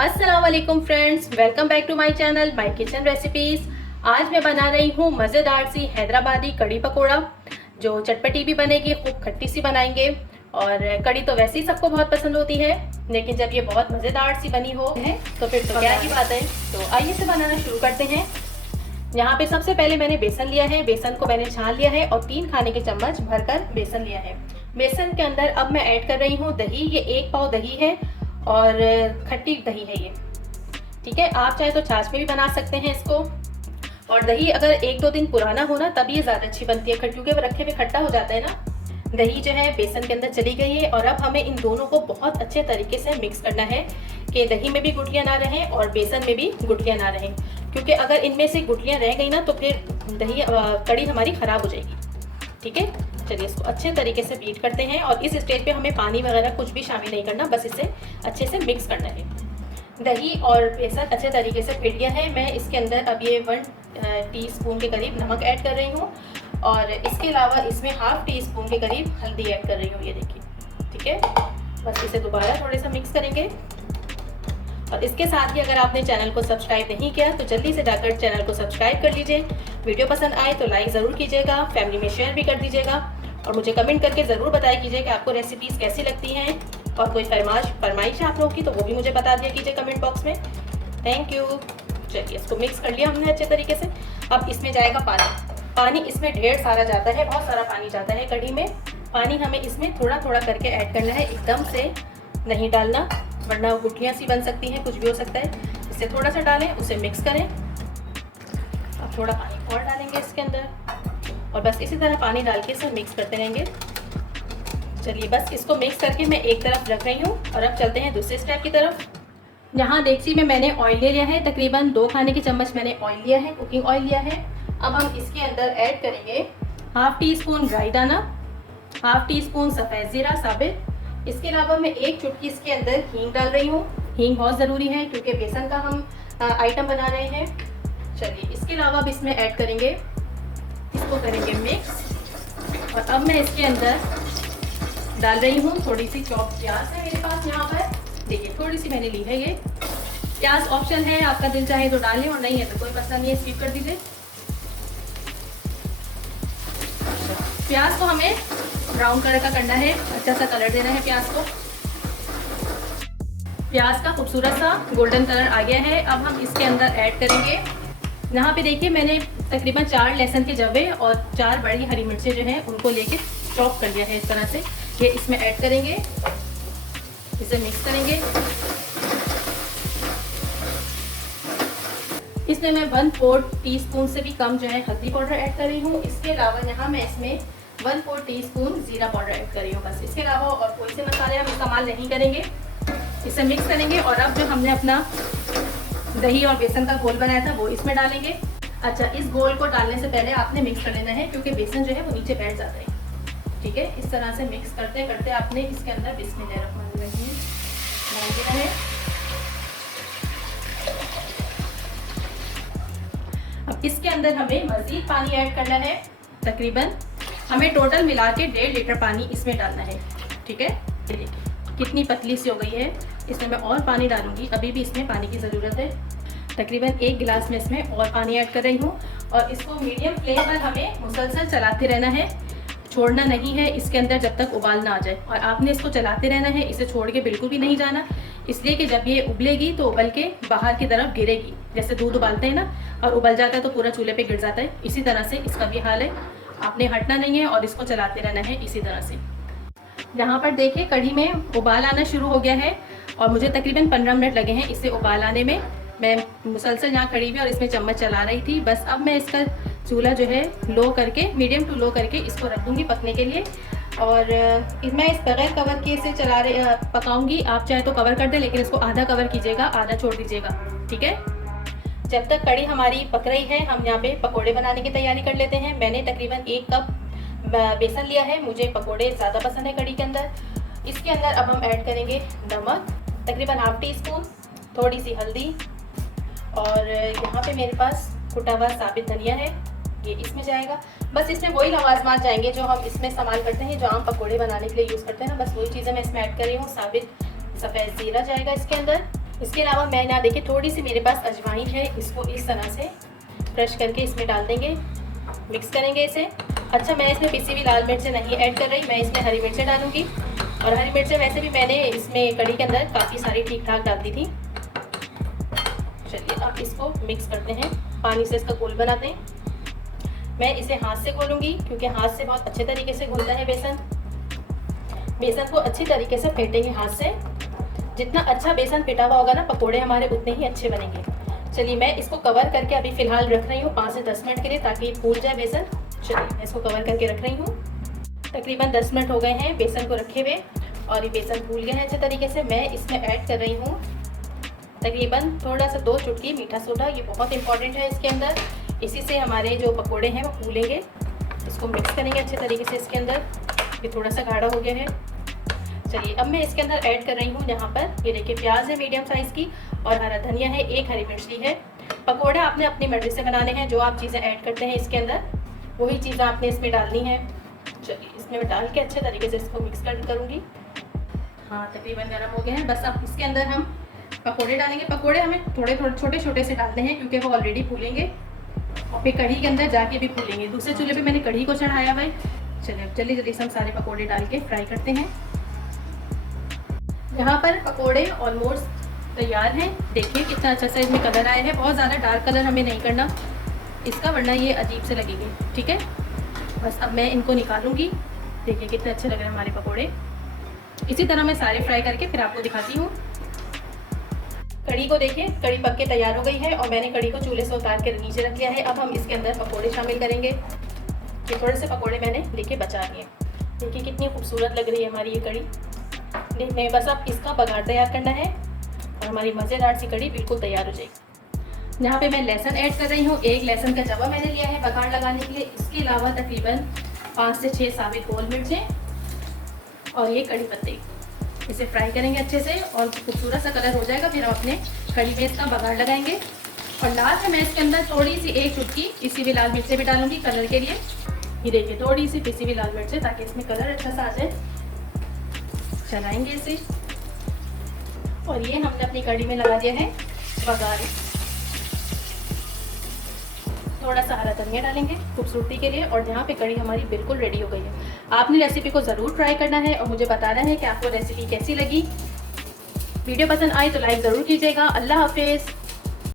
अस्सलाम वालेकुम friends, welcome back to my channel my kitchen recipes. आज मैं बना रही हूँ मज़ेदार सी हैदराबादी कड़ी पकोड़ा, जो चटपटी भी बनेगी, खूब खट्टी सी बनाएंगे। और कड़ी तो वैसे ही सबको बहुत पसंद होती है, लेकिन जब ये बहुत मज़ेदार सी बनी हो है तो फिर तो क्या ही बात है। तो आइए इसे बनाना शुरू करते हैं। यहाँ पे सबसे पहले मैंने बेसन लिया है, बेसन को मैंने छान लिया है और 3 खाने के चम्मच भरकर बेसन लिया है। बेसन के अंदर अब मैं ऐड कर रही हूँ दही। ये 1 पाव दही है और खट्टी दही है ये, ठीक है। आप चाहे तो छाछ में भी बना सकते हैं इसको। और दही अगर 1-2 दिन पुराना हो ना तब ये ज़्यादा अच्छी बनती है, क्योंकि रखे हुए खट्टा हो जाता है ना। दही जो है बेसन के अंदर चली गई है और अब हमें इन दोनों को बहुत अच्छे तरीके से मिक्स करना है कि दही में भी गुठलियाँ ना रहें और बेसन में भी गुठलियाँ ना रहें, क्योंकि अगर इनमें से गुठलियाँ रह गई ना तो फिर दही कड़ी हमारी ख़राब हो जाएगी, ठीक है। चलिए इसको अच्छे तरीके से बीट करते हैं और इस स्टेज पे हमें पानी वगैरह कुछ भी शामिल नहीं करना, बस इसे अच्छे से मिक्स करना है। दही और बेसन अच्छे तरीके से फिट गया है। मैं इसके अंदर अब ये 1 टीस्पून के करीब नमक ऐड कर रही हूँ और इसके अलावा इसमें 1/2 टीस्पून के करीब हल्दी ऐड कर रही हूँ, ये देखिए, ठीक है। बस इसे दोबारा थोड़े सा मिक्स करेंगे। और इसके साथ ही अगर आपने चैनल को सब्सक्राइब नहीं किया तो जल्दी से जाकर चैनल को सब्सक्राइब कर लीजिए। वीडियो पसंद आए तो लाइक ज़रूर कीजिएगा, फैमिली में शेयर भी कर दीजिएगा और मुझे कमेंट करके ज़रूर बताया कीजिए कि आपको रेसिपीज़ कैसी लगती हैं और कोई फरमाइश आप लोगों की तो वो भी मुझे बता दिया कीजिए कमेंट बॉक्स में। Thank you. चलिए इसको मिक्स कर लिया हमने अच्छे तरीके से। अब इसमें जाएगा पानी इसमें ढेर सारा जाता है, बहुत सारा पानी जाता है कढ़ी में। पानी हमें इसमें थोड़ा थोड़ा करके ऐड करना है, एकदम से नहीं डालना वरना गुठलियाँ सी बन सकती हैं, कुछ भी हो सकता है। इससे थोड़ा सा डालें, उसे मिक्स करें। अब थोड़ा पानी और डालेंगे इसके अंदर और बस इसी तरह पानी डाल के इसे मिक्स करते रहेंगे। चलिए बस इसको मिक्स करके मैं एक तरफ रख रही हूँ और अब चलते हैं दूसरे स्टेप की तरफ। यहाँ डेगची में मैंने ऑयल ले लिया है, तकरीबन 2 खाने के चम्मच मैंने ऑयल लिया है, कुकिंग ऑयल लिया है। अब हम इसके अंदर ऐड करेंगे 1/2 टीस्पून ड्राई दाना, 1/2 टीस्पून सफ़ेद ज़ीरा साबित। इसके अलावा मैं 1 चुटकी इसके अंदर हींग डाल रही हूँ। हींग बहुत ज़रूरी है क्योंकि बेसन का हम आइटम बना रहे हैं। चलिए इसके अलावा अब इसमें ऐड करेंगे, इसको करेंगे मिक्स। और अब मैं इसके अंदर डाल रही हूँ थोड़ी सी चॉप प्याज है मेरे पास यहाँ पर, देखिए थोड़ी सी मैंने ली है। ये प्याज ऑप्शन है, आपका दिल चाहे तो डालें और नहीं है तो कोई मसला नहीं है, स्किप कर दीजिए। प्याज को हमें ब्राउन कलर का करना है, अच्छा सा कलर देना है प्याज को। प्याज का खूबसूरत सा गोल्डन कलर आ गया है। अब हम इसके अंदर ऐड करेंगे, यहाँ पे देखिए मैंने तकरीबन 4 लहसुन के जवे और 4 बड़ी हरी मिर्चें जो हैं उनको लेके चॉप कर लिया है इस तरह से। ये इसमें ऐड करेंगे, इसे मिक्स करेंगे। इसमें मैं 1/4 टीस्पून से भी कम जो है हल्दी पाउडर ऐड कर रही हूँ। इसके अलावा यहाँ मैं इसमें 1/4 टीस्पून जीरा पाउडर ऐड कर रही हूँ, बस। इसके अलावा और कोई से मसाले हम इस्तेमाल नहीं करेंगे। इसे मिक्स करेंगे और अब जो हमने अपना दही और बेसन का घोल बनाया था वो इसमें डालेंगे। अच्छा, इस घोल को डालने से पहले आपने मिक्स कर लेना है क्योंकि बेसन जो है वो नीचे बैठ जाता है, ठीक है। इस तरह से मिक्स करते करते आपने इसके अंदर बिस्मिल्लाहिर्रहमानिर्रहीम डाल देना है। अब इसके अंदर हमें मज़ीद पानी ऐड करना है, तकरीबन हमें टोटल मिला के 1.5 लीटर पानी इसमें डालना है, ठीक है। ये देखिए कितनी पतली सी हो गई है। इसमें मैं और पानी डालूंगी, अभी भी इसमें पानी की ज़रूरत है। तकरीबन 1 गिलास में इसमें और पानी ऐड कर रही हूँ और इसको मीडियम फ्लेम पर हमें मुसलसल चलाते रहना है, छोड़ना नहीं है इसके अंदर जब तक उबाल ना आ जाए। और आपने इसको चलाते रहना है, इसे छोड़ के बिल्कुल भी नहीं जाना, इसलिए कि जब ये उबलेगी तो उबल के बाहर की तरफ गिरेगी। जैसे दूध उबालते हैं ना और उबल जाता है तो पूरा चूल्हे पे गिर जाता है, इसी तरह से इसका भी हाल है। आपने हटना नहीं है और इसको चलाते रहना है इसी तरह से। यहाँ पर देखिए कढ़ी में उबाल आना शुरू हो गया है और मुझे तकरीबन 15 मिनट लगे हैं इसे उबाल आने में। मैं मुसलसल यहाँ खड़ी हुई और इसमें चम्मच चला रही थी, बस। अब मैं इसका चूल्हा जो है लो करके, मीडियम टू लो करके इसको रख दूँगी पकने के लिए। और मैं इस बगैर कवर किए से पकाऊंगी। आप चाहे तो कवर कर दें, लेकिन इसको आधा कवर कीजिएगा, आधा छोड़ दीजिएगा, ठीक है। जब तक कड़ी हमारी पक रही है हम यहाँ पे पकोड़े बनाने की तैयारी कर लेते हैं। मैंने तकरीबन 1 कप बेसन लिया है, मुझे पकोड़े ज़्यादा पसंद है कड़ी के अंदर। इसके अंदर अब हम ऐड करेंगे नमक, तकरीबन 1/2 टीस्पून, थोड़ी सी हल्दी और यहाँ पे मेरे पास कुटा हुआ साबित धनिया है, ये इसमें जाएगा। बस इसमें वही लवाजमात जाएंगे जो हम इसमें इस्तेमाल करते हैं, जो आम पकोड़े बनाने के लिए यूज़ करते हैं ना, बस वही चीज़ें मैं इसमें ऐड कर रही हूँ। साबित सफ़ेद ज़ीरा जाएगा इसके अंदर, इसके अलावा मैं यहाँ देखिए थोड़ी सी मेरे पास अजवाइन है, इसको इस तरह से क्रश करके इसमें डाल देंगे, मिक्स करेंगे इसे। अच्छा, मैं इसमें पिसी हुई लाल मिर्च नहीं ऐड कर रही, मैं इसमें हरी मिर्चें डालूंगी। और हरी मिर्चें वैसे भी मैंने इसमें कढ़ी के अंदर काफ़ी सारी ठीक ठाक डाल दी थी। चलिए अब इसको मिक्स करते हैं, पानी से इसका घोल बनाते हैं। मैं इसे हाथ से घोलूँगी क्योंकि हाथ से बहुत अच्छे तरीके से घुलता है बेसन। बेसन को अच्छी तरीके से फेंटेंगे हाथ से। जितना अच्छा बेसन पिटा हुआ होगा ना, पकोड़े हमारे उतने ही अच्छे बनेंगे। चलिए मैं इसको कवर करके अभी फ़िलहाल रख रही हूँ 5 से 10 मिनट के लिए, ताकि ये फूल जाए बेसन। चलिए मैं इसको कवर करके रख रही हूँ। तकरीबन 10 मिनट हो गए हैं बेसन को रखे हुए और ये बेसन फूल गया है अच्छे तरीके से। मैं इसमें ऐड कर रही हूँ तकरीबन थोड़ा सा 2 चुटकी मीठा सोडा। ये बहुत इंपॉर्टेंट है इसके अंदर, इसी से हमारे जो पकोड़े हैं वो फूलेंगे। इसको मिक्स करेंगे अच्छे तरीके से इसके अंदर। ये थोड़ा सा गाढ़ा हो गया है। चलिए अब मैं इसके अंदर ऐड कर रही हूँ, यहाँ पर ये देखिए प्याज है मीडियम साइज़ की और हरा धनिया है, 1 हरी मिर्च ली है। पकोड़ा आपने अपनी मर्ज़ी से बनाने हैं, जो आप चीज़ें ऐड करते हैं इसके अंदर वही चीज़ें आपने इसमें डालनी है। चलिए इसमें डाल के अच्छे तरीके से इसको मिक्स करूँगी। हाँ तकरीबन गर्म हो गया है। बस अब इसके अंदर हम पकोड़े डालेंगे। पकोड़े हमें थोड़े थोड़े छोटे छोटे से डालते हैं क्योंकि वो ऑलरेडी फूलेंगे और फिर कढ़ी के अंदर जाके भी फूलेंगे। दूसरे चूल्हे पे मैंने कढ़ी को चढ़ाया हुआ है। चलिए अब जल्दी जल्दी से हम सारे पकोड़े डाल के फ्राई करते हैं। यहाँ पर पकोड़े ऑलमोस्ट तैयार हैं। देखिए कितना अच्छा सा इसमें कलर आया है। बहुत ज़्यादा डार्क कलर हमें नहीं करना इसका, वरना ये अजीब से लगेंगे। ठीक है, बस अब मैं इनको निकालूंगी। देखिए कितने अच्छे लग रहे हैं हमारे पकोड़े। इसी तरह मैं सारे फ्राई करके फिर आपको दिखाती हूँ। कढ़ी को देखिए, कढ़ी पक के तैयार हो गई है और मैंने कढ़ी को चूल्हे से उतार के नीचे रख लिया है। अब हम इसके अंदर पकोड़े शामिल करेंगे। ये थोड़े से पकोड़े मैंने लेके बचा लिए। देखिए कितनी खूबसूरत लग रही है हमारी ये कढ़ी देखने में। बस अब इसका बघार तैयार करना है और हमारी मज़ेदार सी कढ़ी बिल्कुल तैयार हो जाएगी। यहाँ पे मैं लहसुन ऐड कर रही हूँ। 1 लहसुन का जवा मैंने लिया है बघार लगाने के लिए। इसके अलावा तकरीबन 5 से 6 साबित गोल मिर्चें और ये कड़ी पत्ते। इसे फ्राई करेंगे अच्छे से और खूबसूरत सा कलर हो जाएगा। फिर हम अपने कड़ी में इसका बघार लगाएंगे और लास्ट में मैं इसके अंदर थोड़ी सी 1 चुटकी पिसी हुई लाल मिर्चें भी डालूंगी कलर के लिए। ये देखिए थोड़ी सी पिसी हुई लाल मिर्चें, ताकि इसमें कलर अच्छा सा आ जाए। चलाएंगे इसे और ये हमने अपनी कढ़ी में लगा दिया है बघार। थोड़ा सा हरा धनिया डालेंगे खूबसूरती के लिए और यहाँ पे कढ़ी हमारी बिल्कुल रेडी हो गई है। आपने रेसिपी को ज़रूर ट्राई करना है और मुझे बताना है कि आपको रेसिपी कैसी लगी। वीडियो पसंद आए तो लाइक ज़रूर कीजिएगा। अल्लाह हाफिज़।